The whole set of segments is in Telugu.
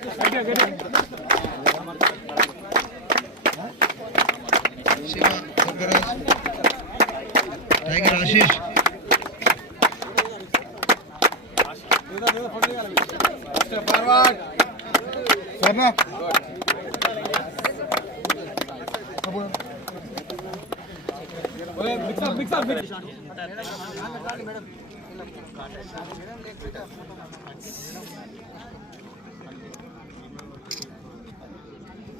Gracias.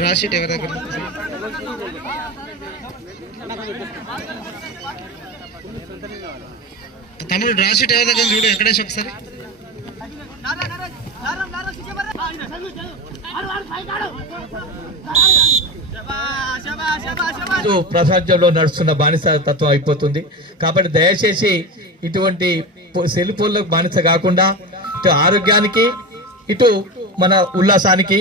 రాసిట్ ఎవరి దగ్గర తమ్ముడు రాసిట్ ఎవరి దగ్గర చూడు ఎక్కడేసి ఒకసారి. ప్రపంచంలో నడుస్తున్న బానిస తత్వం అయిపోతుంది. కాబట్టి దయచేసి ఇటువంటి సెల్ ఫోన్లకు బానిస కాకుండా ఇటు ఆరోగ్యానికి ఇటు మన ఉల్లాసానికి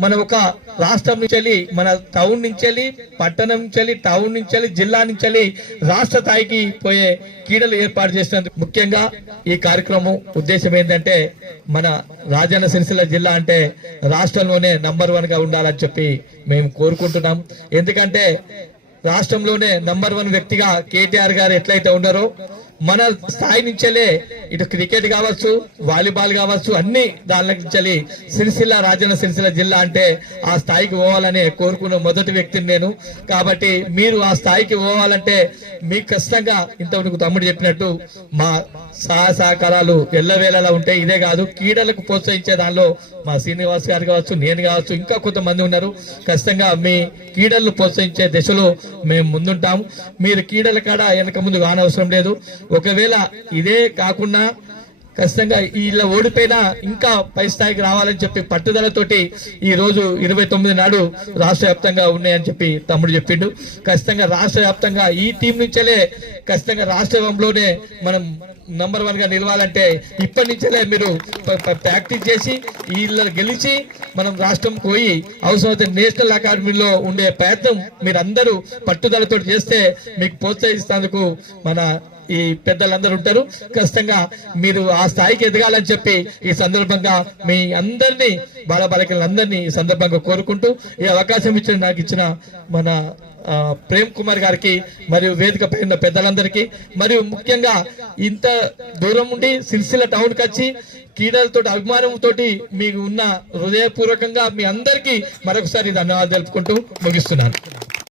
మన ఒక రాష్ట్రం నుంచి వెళ్ళి మన టౌన్ నుంచి వెళ్ళి పట్టణం నుంచి వెళ్ళి టౌన్ నుంచి వెళ్ళి జిల్లా నుంచి వెళ్ళి రాష్ట్ర స్థాయికి పోయే క్రీడలు ఏర్పాటు చేసినందుకు ముఖ్యంగా ఈ కార్యక్రమం ఉద్దేశం ఏంటంటే మన రాజన్న సిరిసిల్ల జిల్లా అంటే రాష్ట్రంలోనే నంబర్ వన్గా ఉండాలని చెప్పి మేము కోరుకుంటున్నాం. ఎందుకంటే రాష్ట్రంలోనే నంబర్ వన్ వ్యక్తిగా కేటీఆర్ గారు ఎట్లయితే ఉన్నారో మన స్థాయి నుంచెలే ఇటు క్రికెట్ కావచ్చు వాలీబాల్ కావచ్చు అన్ని దాని నుంచి సిరిసిల్ల రాజన్న సిరిసిల్ల జిల్లా అంటే ఆ స్థాయికి పోవాలని కోరుకున్న మొదటి వ్యక్తిని నేను. కాబట్టి మీరు ఆ స్థాయికి పోవాలంటే మీకు ఖచ్చితంగా ఇంతవరకు తమ్ముడు చెప్పినట్టు మా సహాయ సహకారాలు ఎల్లవేళలా ఉంటాయి ఇదే కాదు క్రీడలకు ప్రోత్సహించే దానిలో మా శ్రీనివాస్ గారు కావచ్చు నేను కావచ్చు ఇంకా కొంతమంది ఉన్నారు. ఖచ్చితంగా మీ క్రీడలను ప్రోత్సహించే దిశలో మేము ముందుంటాము. మీరు క్రీడల కాడ వెనక ముందు కానవసరం లేదు. ఒకవేళ ఇదే కాకుండా ఖచ్చితంగా ఇలా ఓడిపోయినా ఇంకా పై స్థాయికి రావాలని చెప్పి పట్టుదలతోటి ఈ రోజు ఇరవై తొమ్మిది నాడు రాష్ట్ర వ్యాప్తంగా ఉన్నాయని చెప్పి తమ్ముడు చెప్పిండు. ఖచ్చితంగా రాష్ట్ర వ్యాప్తంగా ఈ టీం నుంచేలే ఖచ్చితంగా రాష్ట్రంలోనే మనం నంబర్ వన్గా నిలవాలంటే ఇప్పటి నుంచేలే మీరు ప్రాక్టీస్ చేసి వీళ్ళ గెలిచి మనం రాష్ట్రం పోయి అవసరమైతే నేషనల్ అకాడమీలో ఉండే ప్రయత్నం మీరందరూ పట్టుదలతో చేస్తే మీకు ప్రోత్సహిస్తేందుకు మన ఈ పెద్దలందరూ ఉంటారు. ఖచ్చితంగా మీరు ఆ స్థాయికి ఎదగాలని చెప్పి ఈ సందర్భంగా మీ అందరినీ బాల బాలికలందరినీ ఈ సందర్భంగా కోరుకుంటూ ఈ అవకాశం ఇచ్చిన నాకు ఇచ్చిన మన ప్రేమ్ కుమార్ గారికి మరియు వేదిక పైన పెద్దలందరికీ మరియు ముఖ్యంగా ఇంత దూరం ఉండి సిరిసిల్ల టౌన్కి వచ్చి క్రీడలతో అభిమానంతో మీకు ఉన్న హృదయపూర్వకంగా మీ అందరికీ మరొకసారి ధన్యవాదాలు తెలుపుకుంటూ ముగిస్తున్నాను.